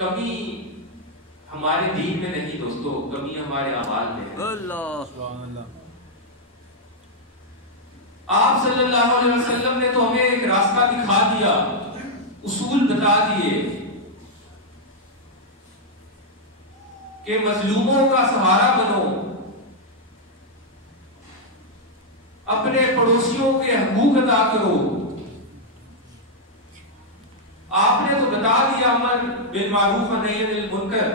کمی ہمارے دین میں نہیں دوستو، کمی ہمارے اعمال میں ہے۔ اللہ آپ صلی اللہ علیہ وسلم نے تو ہمیں ایک راستہ دکھا دیا، اصول بتا دیے کہ مظلوموں کا سہارا بنو، اپنے پڑوسیوں کے حقوق ادا کرو۔ آپ نے تو بتا دیا امر بالمعروف و نہی عن المنکر،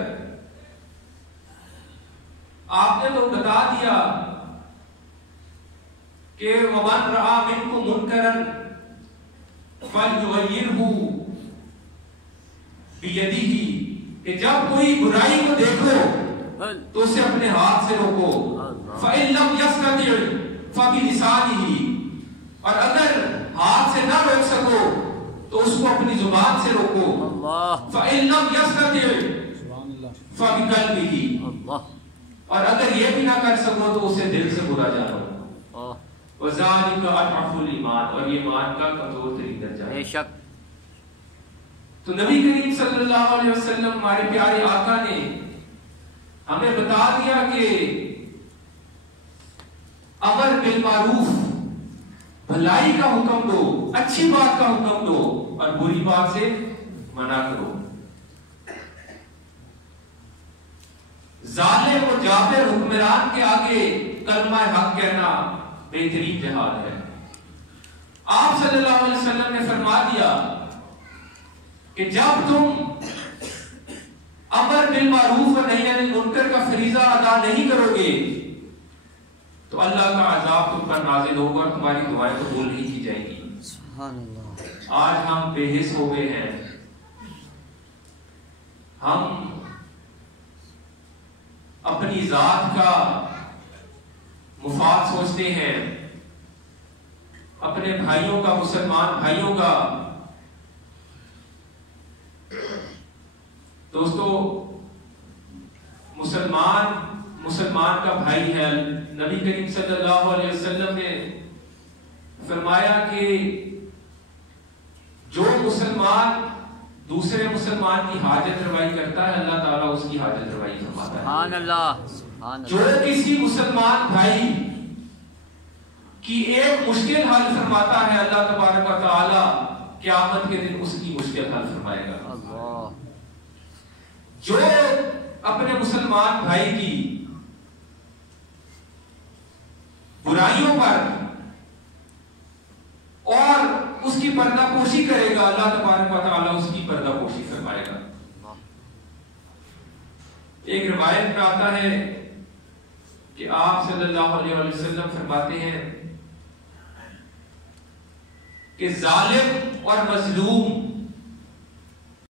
آپ نے تو بتا دیا کہ ومن رأى منکم منکرا فلیغیرہ بیدہ، کہ جب کوئی برائی کو دیکھو تو اسے اپنے ہاتھ سے روکو، فإن لم یستطع فبلسانہ، اور اگر ہاتھ سے نہ روک سکو تو اس کو اپنی زبان سے روکو، فإن لم یستطع فبقلبہ، اور اگر یہ بھی نہ کر سکو تو اسے دل سے برا جانو، وذالک اضعف الایمان، اور یہ ایمان کا کمزور ترین درجہ ہے۔ بے شک۔ تو نبی کریم صلی اللہ علیہ وسلم ہمارے پیارے آقا نے ہمیں بتا دیا کہ امر بالمعروف، بھلائی کا حکم دو، اچھی بات کا حکم دو، اور بری بات سے منع کرو۔ ظالم و جابر حکمران کے آگے کلمہ حق کہنا بہترین جہاد ہے۔ آپ صلی اللہ علیہ وسلم نے فرما دیا کہ جب تم امر بالمعروف و نہی عن المنکر کا فریضہ ادا نہیں کرو گے تو اللہ کا عذاب تم پر نازل ہوگا اور تمہاری دعائیں قبول نہیں کی جائیں گی۔ سبحان اللہ۔ آج ہم بے حس ہو گئے ہیں، ہم اپنی ذات کا مفاد سوچتے ہیں، اپنے بھائیوں کا، مسلمان بھائیوں کا۔ دوستو مسلمان کا بھائی ہے۔ نبی کریم صلی اللہ علیہ وسلم نے فرمایا کہ جو مسلمان دوسرے مسلمان کی حاجت روائی کرتا ہے اللہ تعالیٰ اس کی حاجت روائی فرماتا ہے۔ سبحان اللہ۔ جو کسی مسلمان بھائی کی ایک مشکل حل فرماتا ہے اللہ تبارک و تعالی قیامت کے دن اس کی مشکل حل فرمائے گا۔ جو اپنے مسلمان بھائی کی برائیوں پر اور اس کی پردہ پوشی کرے گا اللہ تبارک و تعالی اس کی پردہ پوشی فرمائے گا۔ ایک روایت میں آتا ہے کہ آپ صلی اللہ علیہ وسلم فرماتے ہیں کہ ظالم اور مظلوم